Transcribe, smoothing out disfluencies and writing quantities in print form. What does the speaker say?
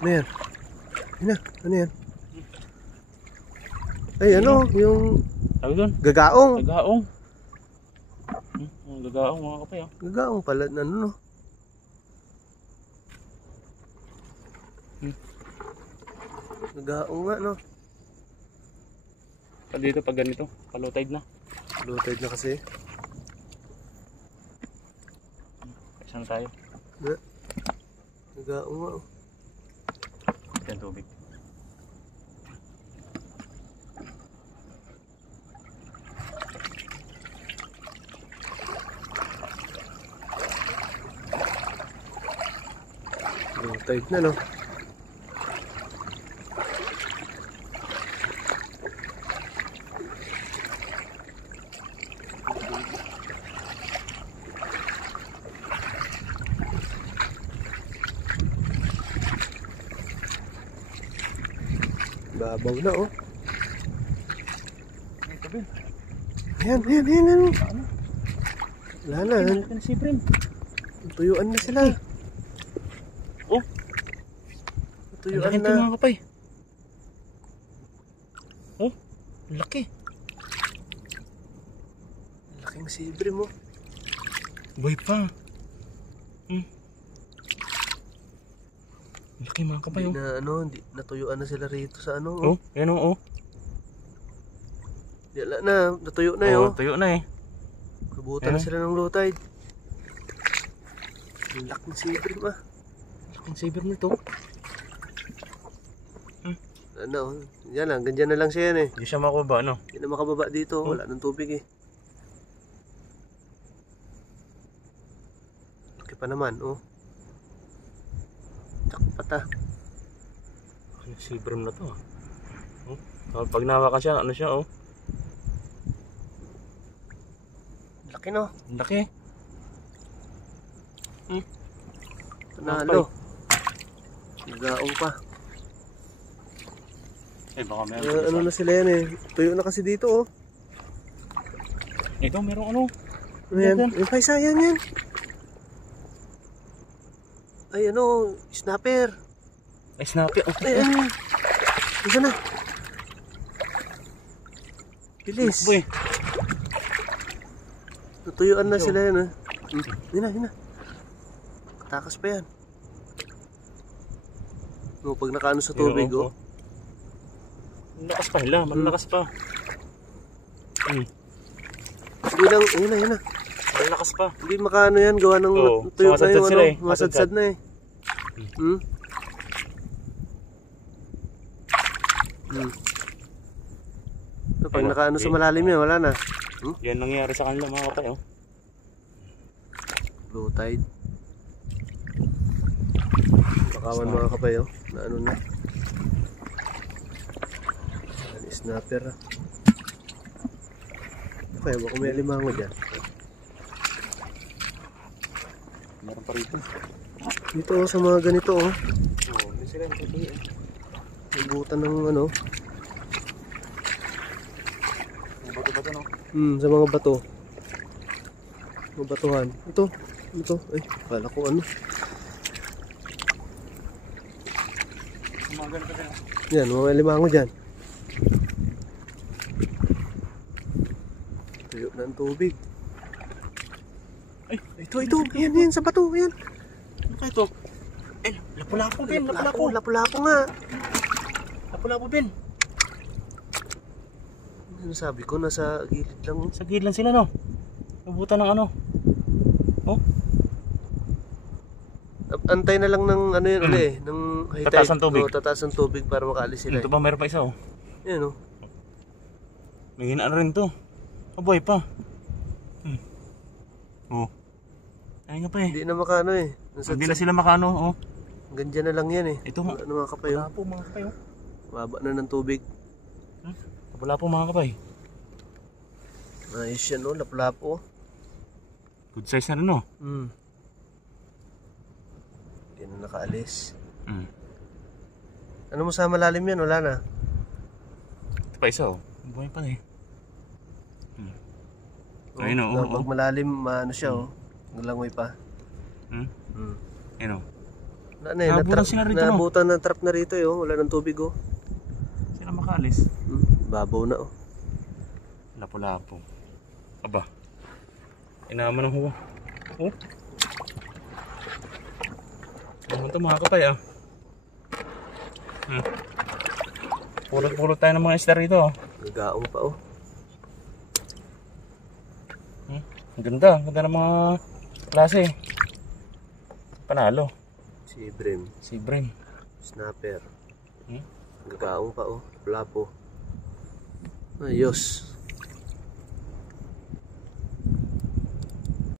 Ano yan? Ano yan? Ay, ano? Yung Tawag doon? gagaong. Gagaong. Gagaong mga kapay. Gagaong pala. Ano no? Gagaong nga, no? Dito pag ganito, low tide na. Low tide na kasi. Saan tayo? Gagaong nga, oh. Yan tubig. Low tide na, no? Babaw na, oh. Ayan. Wala na. Tuyuan na sila. Oh. Tuyuan na. Mga kapay. Oh, laki. Laking sibre mo. Buhay pa. Laki mga kapay. Hindi na, hindi natuyuan na sila rito sa ano. Oh, yan oh. Wala na, natuyo na yun. Tuyo na eh. Kabutan na sila ng low tide. Ang laking sibre mo. Laking saber nito. Ano, yan lang, ganyan na lang siya yan eh. Hindi siya makababa, no? Hindi na makababa dito, wala ng tubig eh. Laki pa naman, oh. Takpat ah. Yung saber na to. Oh. Pag nawakan siya, ano siya, oh. Laki no? Laki. Panalo. Nagaong pa. Baka meron. Ano na sila yan eh. Tuyo na kasi dito oh. Ito, merong ano. Ano yan? Yung paisa, yan. Ay ano, snapper. Ay, snappy. Ay. Isa na. Bilis. Boy. Tutuyuan na sila yan. Yun na. Katakas pa yan. No, pag nakaano sa tubig, oh. Malakas pa nila, malakas pa. Hindi lang, yun na. Malakas pa. Hindi makaano yan, gawa ng tuyo na yung ano, masadsad na eh. So, pag nakaano sa malalim yan, wala na. Yan nangyayari sa kanila mga kapay, oh. Low tide. Bakawan mga kapay, oh. Na ano na. Snapper ah. Kaya baka may alimango dyan. Meron pa rito. Dito oh, sa mga ganito oh. Hindi sila natutuyo eh. Nabutan ng ano. Bato-bato no? Sa mga bato. Mga batuhan. Ito. Ay, kala ko ano. Sumagal pa sila. Yan, mga alimango dyan. Tuyo na ang tubig. Ay, ito. Yan, sa bato, yan. Ano ka ito? Eh, lapu-lapu, Ben. Lapu-lapu nga. Lapu-lapu, Ben. Ano sabi ko, nasa gilid lang. Sa gilid lang sila, no? Nabutan ng ano? Oh? Antay na lang ng ano yun ulit, ng high tide. Tataas ang tubig. Tataas ang tubig para makaalis sila. Ito pa, meron pa isa, oh. Yan, oh. May ginaan rin to. Aboy pa. Oh. Ay nga pa eh. Hindi na makano eh. Hindi na sila makano, oh. Ganyan na lang yan eh. Ito nga. Ano mga kapay, oh. Lapu, mga kapay, oh. Mababa na ng tubig. Lapu-lapu, mga kapay. Ayos yan, oh. Lapu-lapu, oh. Good size na rin, oh. Hindi na nakaalis. Mm. Ano mo sa malalim yan? Wala na. Ito pa isa, oh. Buhay pa eh. Ayun, oh. Pag malalim, ano siya, oh. Nalangoy pa. Ayun, oh. Wala na eh, Nabutan sila rito, no? nabutan ng trap na rito eh, oh. Wala ng tubig oh. Sila makalis. Babaw na oh. Lapo-lapo. Aba. Inaman ng huwa. Oh. Ano ito mga kapay ah. Pulot-pulot tayo ng mga isda rito oh. Nagaong pa oh. Ang ganda ng mga klase. Panalo. Si Brim. Snapper. Gagaong pa oh. Lapo. Ayos.